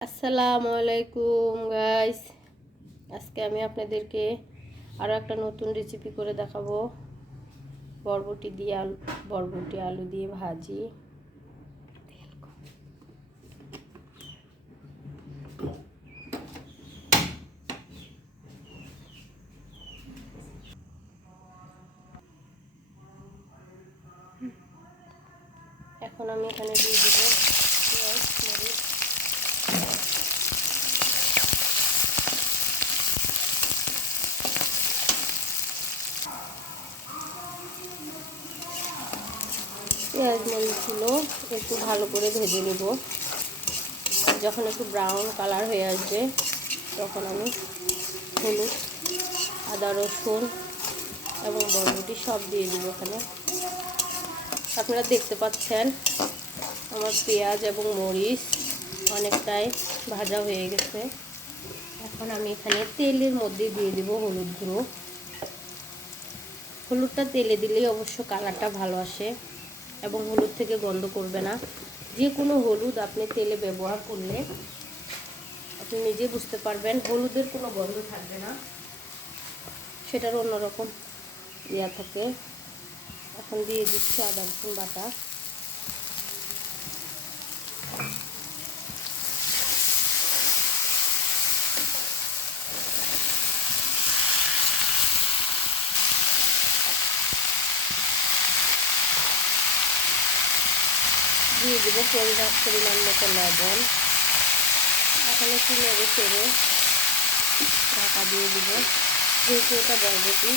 আসসালামু আলাইকুম গাইস, আজকে আমি আপনাদেরকে আরও একটা নতুন রেসিপি করে দেখাবো। বরবটি আলু দিয়ে ভাজি। এখন আমি এখানে দিয়ে দেবো পেঁয়াজ, মরিচ, মরিচগুলো একটু ভালো করে ভেজে নেব। যখন একটু ব্রাউন কালার হয়ে আসবে তখন আমি হলুদ, আদা, রসুন এবং বরবটি সব দিয়ে দেবো। এখানে আপনারা দেখতে পাচ্ছেন আমার পেঁয়াজ এবং মরিচ অনেকটাই ভাজা হয়ে গেছে। এখন আমি এখানে তেলের মধ্যে দিয়ে দেবো হলুদ গুঁড়ো। হলুদটা তেলে দিলেই অবশ্য কালারটা ভালো আসে এবং হলুদ থেকে গন্ধ করবে না। যে কোনো হলুদ আপনি তেলে ব্যবহার করলে আপনি নিজে বুঝতে পারবেন হলুদের কোনো গন্ধ থাকবে না, সেটার অন্যরকম ইয়া থাকে। এখন দিয়ে দিচ্ছি আদা রসুন বাটা। দিয়ে দেবো পরিমাণ মতো লবণ। এখন একটু নেড়ে চেড়ে ঢাকা দিয়ে দেবো। যেহেতু এটা বরবটি,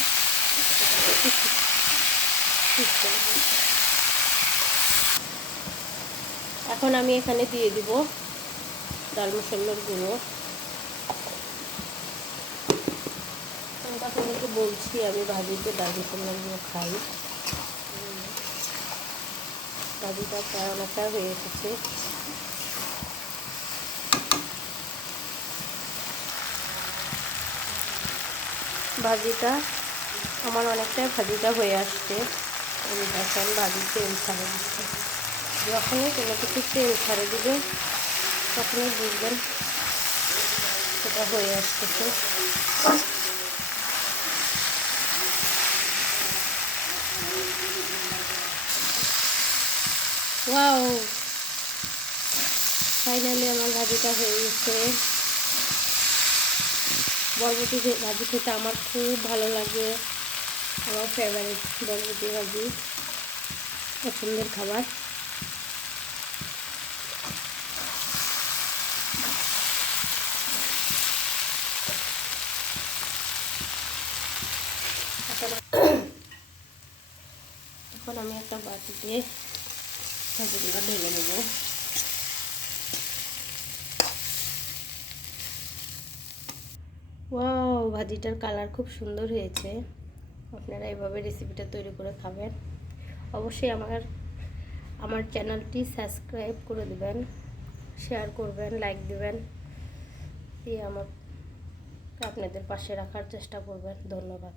এখন আমি এখানে দিয়ে দিব ডাল মশলার গুঁড়ো। আপনাদেরকে বলছি আমি ভাজিতে ডাল মশলার গুঁড়ো খাই। ভাজিটা প্রায় অনেকটা হয়ে এসেছে। ভাজিটা হয়ে আসছে। আমি এখন ভাজি তেল ছাড়ে দিচ্ছি। যখনই কোনো কিছু তেল ছাড়ে দিবে তখনই বুঝবেন সেটা হয়ে আসতেছে। ওয়াও, ফাইনালি আমার ভাজিটা হয়ে গেছে। বরবটি ভাজি খেতে আমার খুব ভালো লাগে। আমার ফেভারিট বরবটি ভাজি, পছন্দের খাবার। এখন আমি একটা বাটিতে ভাজিগুলো ঢেলে নেব। ওয়াও, ভাজিটার কালার খুব সুন্দর হয়েছে। আপনারা এভাবে রেসিপিটা তৈরি করে খাবেন। অবশ্যই আমার চ্যানেলটি সাবস্ক্রাইব করে দেবেন, শেয়ার করবেন, লাইক দেবেন, দিয়ে আপনাদের পাশে রাখার চেষ্টা করবেন। ধন্যবাদ।